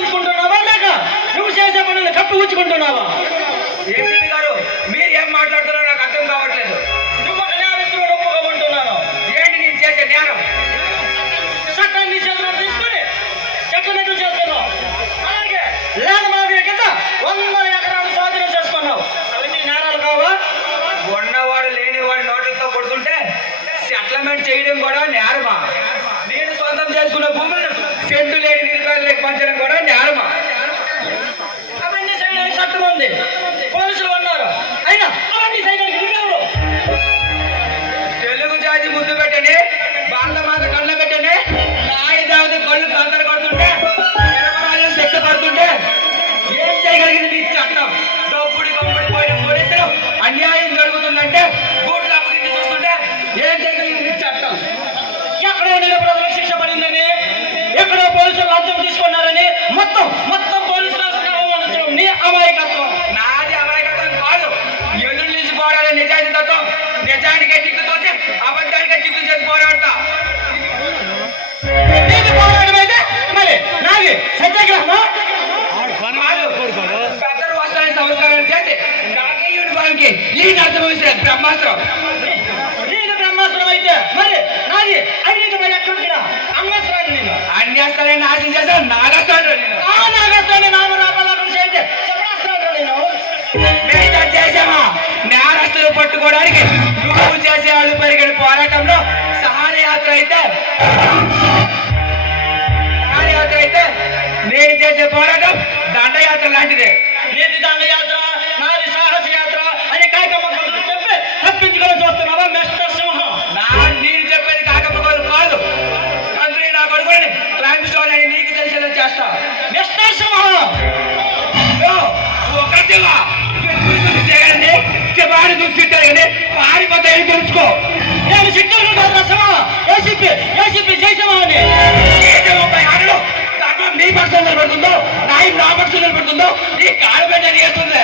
తప్పించుకుంటున్నావా లేక నువ్వు చేసే పనులు కప్పిపుచ్చుకుంటున్నావా? ఏసీపీ గారు మీరు ఏం మాట్లాడుతున్నారో నాకు అర్థం కావట్లేదు. నువ్వు ఒక నేరస్తుడు ఒప్పుకోమంటున్నాను. ఏంటి నేను చేసే నేరం? చట్టాన్ని చేతుల్లో తీసుకొని చెట్లనట్లు చేస్తున్నావు. అలాగే ల్యాండ్ మాఫియా కింద 100 ఎకరాలు స్వాధీనం చేసుకున్నావు. అవన్నీ నేరాలు కావా? ఉన్నవాడు లేనివాడు నోట్లతో కొడుతుంటే సెటిల్మెంట్ చేయడం కూడా నేరమా? నేను సొంతం చేసుకున్న భూములను సెంటు లేని నిరుపేదలకు పంచడం కూడా నేరమా? అవన్నీ చేయడానికి చట్టం ఉంది, పోలీసులు ఉన్నారు. అయినా అవన్నీ చేయడానికి నువ్వెవరు? తెలుగు జాతి ముద్దు పెట్టని, భారత మాత కళ్ళ పెట్టని, నాయదావతి కళ్ళు కందరు కొడుతుంటే, నిరపరాధులు శిక్ష పడుతుంటే ఏం చేయగలిగింది నీ చట్టం? డబ్బుడి కమ్ముడి పోయిన పోలీసులు అన్యాయం జరుగుతుందంటే బూట్లు అప్పగించి చూస్తుంటే ఏం చేయగలిగింది నీ చట్టం? ఎక్కడో నిరపరాధులకు శిక్ష పడిందని, ఎక్కడో పోలీసులు లంచం తీసుకున్నారని మొత్తం మొత్తం పోలీసులు అవమానించడం నీ అమాయకత్వం. నాది అమాయకత్వం కాదు, ఎదురు నుంచి పోరాడే నిజాయితీ తత్వం. నిజానికే దిక్కుతోటి అబద్ధానికే దిక్కు చేసి పోరాడతా. నీకు పోరాటం అయితే మరి నాది సత్యాగ్రహమా? పెద్దలు వస్తారని సంస్కారం చేసి నాకే యూనిఫామ్కి ఈ అర్థం వేసిన బ్రహ్మాస్త్రం. నీకు బ్రహ్మాస్త్రం అయితే మరి నాది అవినీతి పై ఎక్కడ అమ్మస్త్రాన్ని నేను అన్యాస్తాన్ని నాశనం చేశాను. నాగస్తాడు నేను. ఆ నాగస్త్రాన్ని నామరాపలాపం చేయండి చెప్పేస్తాను నేను. మేము చేసామా? నేరస్తులు పట్టుకోవడానికి నువ్వు చేసే వాళ్ళు పెరిగిన పోరాటంలో సహాయయాత్ర అయితే నేను చేసే పోరాటం దండయాత్ర లాంటిదే. నీది దండయాత్ర, నాది సాహస యాత్ర అని కాకమ్మ కబుర్లు చెప్పి తప్పించుకొని చూస్తున్నావా మిస్టర్ సింహం? నేను చెప్పేది కాకపోతే కాదు. తండ్రి నా కొడుకుని క్లైమ్ స్టోన్ అని నీకు తెలిసేలా చేస్తా. మిస్టర్ సింహం ఒకటిగా చేయండి, వాడి చూసి కానీ పారిపోతే తెలుసుకో. నేను సిగ్గులు కాదు సింహం, ఏసీపీ జయసింహం అని. 30 ఆటలు దాంట్లో నీ పర్సన్ నిలబడుతుందో, నా పర్సన్ నిలబడుతుందో నీ కాలు పెట్టని చేస్తుంది.